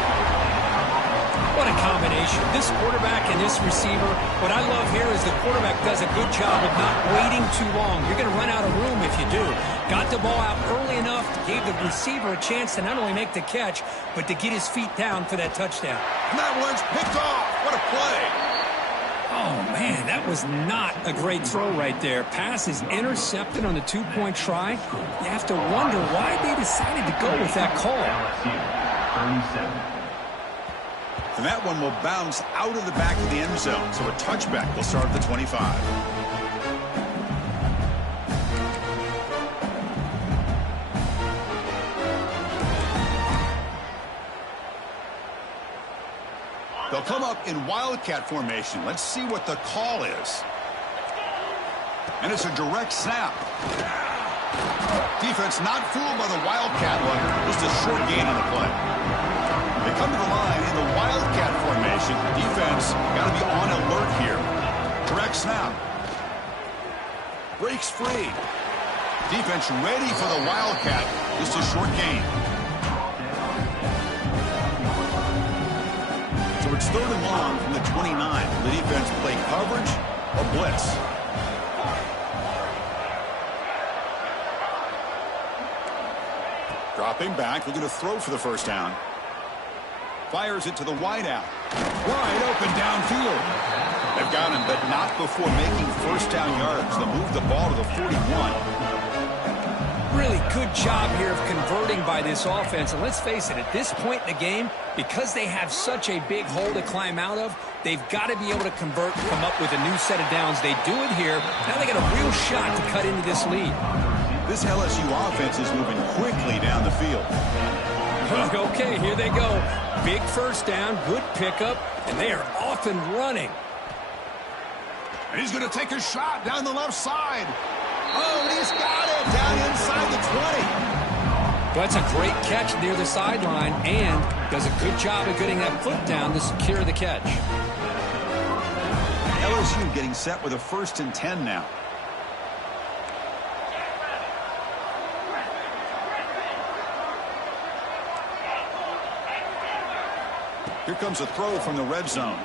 What a combination. This quarterback and this receiver. What I love here is the quarterback does a good job of not waiting too long. You're going to run out of room if you do. Got the ball out early enough to give the receiver a chance to not only make the catch, but to get his feet down for that touchdown. And that one's picked off. What a play. Oh, man, that was not a great throw right there. Pass is intercepted on the two-point try. You have to wonder why they decided to go with that call. And that one will bounce out of the back of the end zone. So a touchback will start at the 25. They'll come up in Wildcat formation. Let's see what the call is. And it's a direct snap. Defense not fooled by the Wildcat one. Just a short gain on the play. They come to the line in the Wildcat formation. Defense got to be on alert here. Direct snap. Breaks free. Defense ready for the Wildcat. Just a short gain. So it's 3rd and long from the 29. The defense play coverage or blitz. Dropping back, looking to throw for the first down. Fires it to the wideout. Wide open downfield. They've got him, but not before making first down yards. They'll move the ball to the 41. Really good job here of converting by this offense. And let's face it, at this point in the game, because they have such a big hole to climb out of, they've got to be able to convert and come up with a new set of downs. They do it here. Now they got a real shot to cut into this lead. This LSU offense is moving quickly down the field. Okay, here they go. Big first down, good pickup, and they are off and running. And he's going to take a shot down the left side. Oh, and he's got it down inside the 20. That's a great catch near the sideline and does a good job of getting that foot down to secure the catch. LSU getting set with a 1st and 10 now. Here comes a throw from the red zone.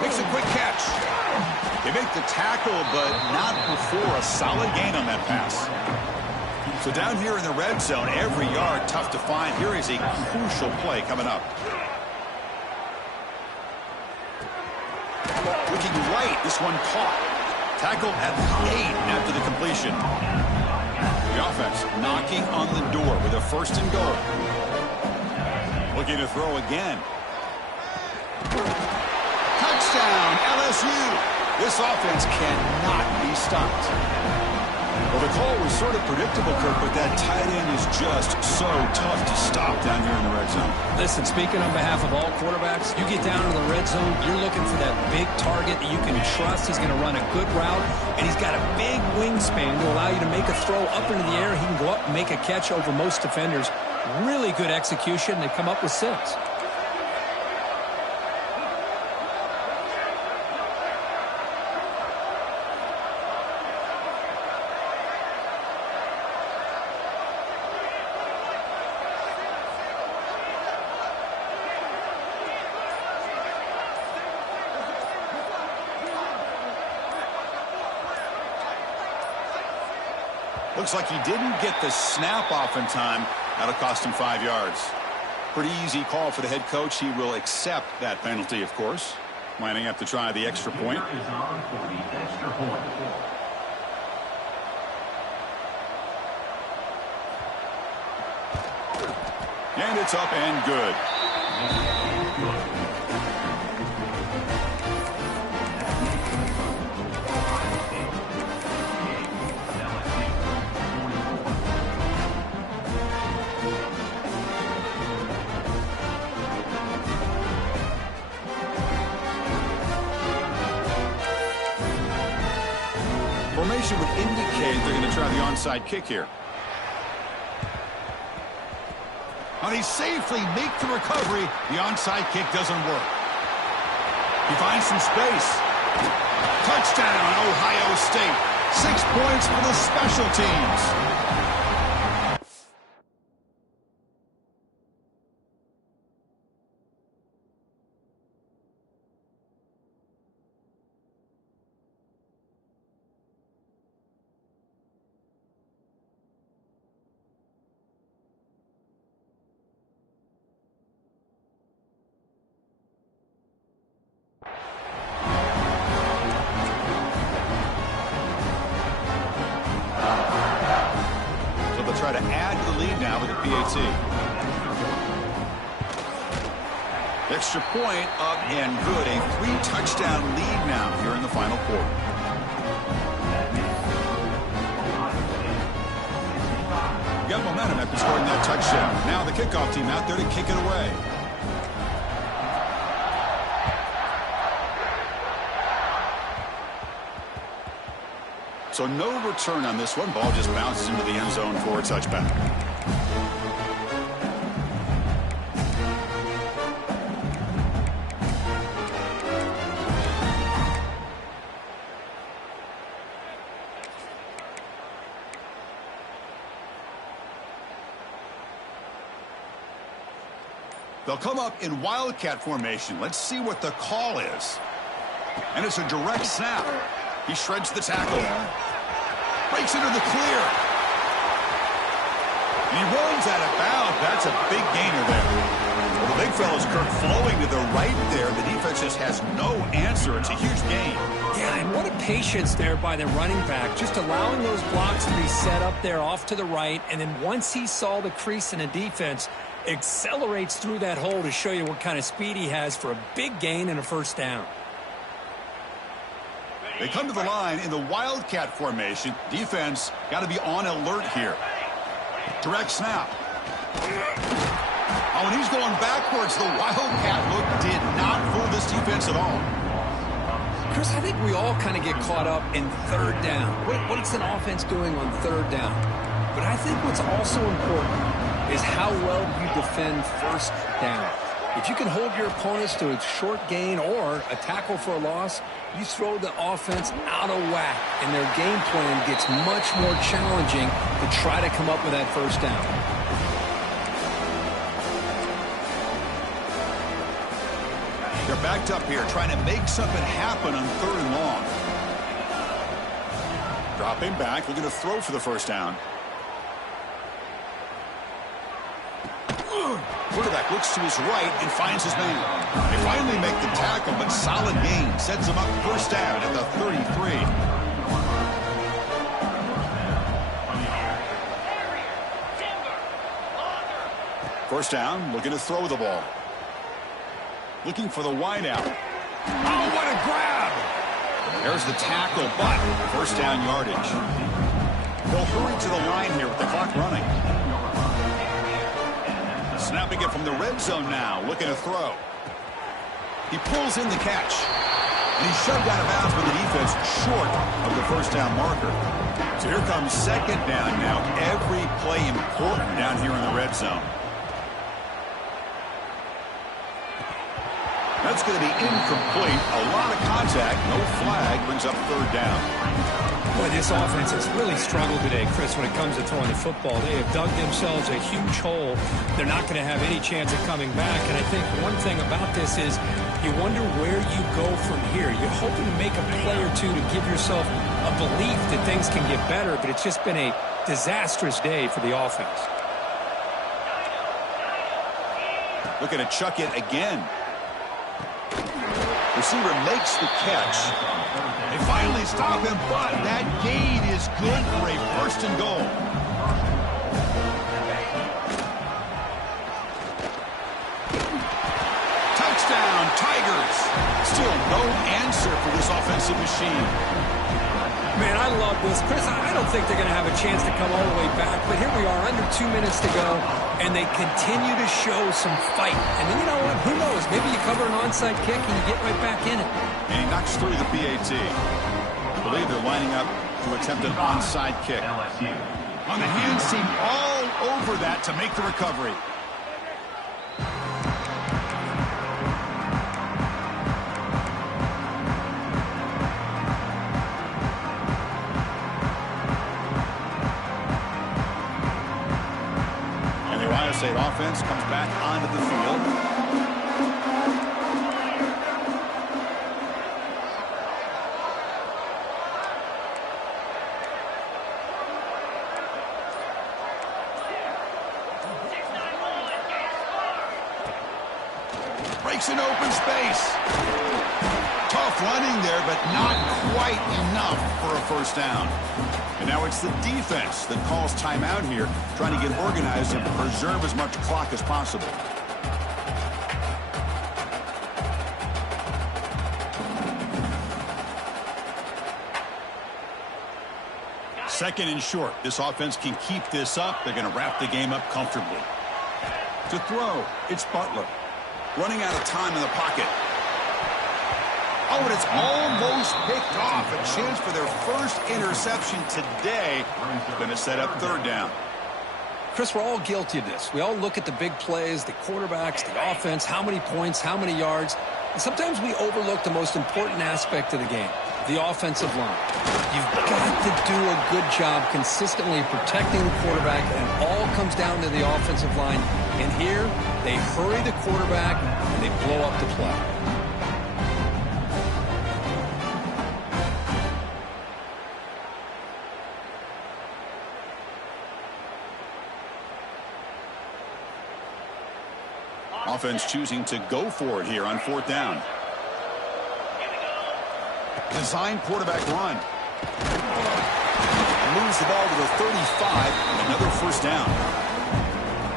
Makes a quick catch. They make the tackle, but not before a solid gain on that pass. So down here in the red zone, every yard tough to find. Here is a crucial play coming up. Looking right, this one caught. Tackle at the 8 after the completion. The offense knocking on the door with a 1st and goal. Looking to throw again. Touchdown, LSU. This offense cannot be stopped. Well, the call was sort of predictable, Kirk, but that tight end is just so tough to stop down here in the red zone. Listen, speaking on behalf of all quarterbacks, you get down to the red zone, you're looking for that big target that you can trust. He's going to run a good route, and he's got a big wingspan to allow you to make a throw up into the air. He can go up and make a catch over most defenders. Really good execution. They come up with 6. Looks like he didn't get the snap off in time. That'll cost him 5 yards. Pretty easy call for the head coach. He will accept that penalty, of course. Lining up to try the extra point. Is on for the extra point. And it's up and good. Formation would indicate they're going to try the onside kick here. And he safely makes the recovery. The onside kick doesn't work. He finds some space. Touchdown, Ohio State. 6 points for the special teams. Try to add to the lead now with the PAT. Extra point up and good. A 3-touchdown lead now here in the final quarter. Got momentum after scoring that touchdown. Now the kickoff team out there to kick it away. So no return on this one. Ball just bounces into the end zone for a touchback. They'll come up in wildcat formation. Let's see what the call is. And it's a direct snap. He shreds the tackle. Breaks into the clear. And he runs out of bounds. That's a big gainer there. Well, the big fella's Kirk flowing to the right there. The defense just has no answer. It's a huge gain. Yeah, and what a patience there by the running back. Just allowing those blocks to be set up there off to the right. And then once he saw the crease in the defense, accelerates through that hole to show you what kind of speed he has for a big gain and a first down. They come to the line in the wildcat formation. Defense got to be on alert here. Direct snap. Oh, and he's going backwards. The wildcat look did not fool this defense at all. Chris, I think we all kind of get caught up in third down. What's an offense doing on third down? But I think what's also important is how well you defend first down. If you can hold your opponents to a short gain or a tackle for a loss, you throw the offense out of whack, and their game plan gets much more challenging to try to come up with that first down. They're backed up here, trying to make something happen on third and long. Dropping back, looking to throw for the first down. Quarterback looks to his right and finds his man. They finally make the tackle, but solid gain sets him up first down at the 33. First down, looking to throw the ball. Looking for the wideout. Oh, what a grab! There's the tackle, but first down yardage. They'll hurry to the line here with the clock running. Snapping it from the red zone now, looking to throw. He pulls in the catch. And he's shoved out of bounds with the defense short of the first down marker. So here comes second down now. Every play important down here in the red zone. That's going to be incomplete. A lot of contact. No flag. Brings up third down. Boy, this offense has really struggled today, Chris, when it comes to throwing the football. They have dug themselves a huge hole. They're not going to have any chance of coming back. And I think one thing about this is you wonder where you go from here. You're hoping to make a play or two to give yourself a belief that things can get better, but it's just been a disastrous day for the offense. Looking to chuck it again. Receiver makes the catch. They finally stop him, but that gain is good for a first and goal. Touchdown, Tigers. Still no answer for this offensive machine. Man, I love this. Chris, I don't think they're going to have a chance to come all the way back, but here we are, under 2 minutes to go, and they continue to show some fight. And then, you know what? Who knows? Maybe you cover an onside kick and you get right back in it. And he knocks through the PAT. I believe they're lining up to attempt an onside kick. On the hand seam, all over that to make the recovery. State offense comes back onto the field. Breaks an open space. Tough running there, but not quite enough for a first down. And now it's the defense that calls timeout here, trying to get organized and preserve as much clock as possible. Second and short. This offense can keep this up. They're going to wrap the game up comfortably. To throw, it's Butler. Running out of time in the pocket. Oh, and it's almost picked off. A chance for their first interception today. Going to set up third down. Chris, we're all guilty of this. We all look at the big plays, the quarterbacks, the offense, how many points, how many yards. And sometimes we overlook the most important aspect of the game, the offensive line. You've got to do a good job consistently protecting the quarterback, and it all comes down to the offensive line. And here, they hurry the quarterback, and they blow up the play. Offense choosing to go for it here on fourth down. Design quarterback run. Moves the ball to the 35. Another first down.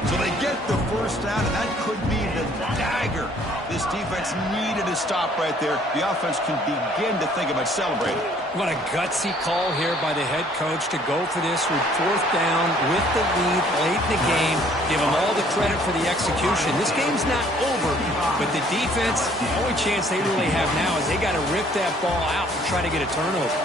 So they get the first down, and that could be the dagger this defense needed to stop right there. The offense can begin to think about celebrating. What a gutsy call here by the head coach to go for this with fourth down with the lead late in the game. Give them all the credit for the execution. This game's not over, but the defense, the only chance they really have now is they got to rip that ball out and try to get a turnover.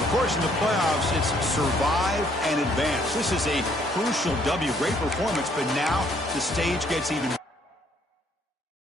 Of course, in the playoffs, it's survive and advance. This is a crucial W. Great performance, but now the stage gets even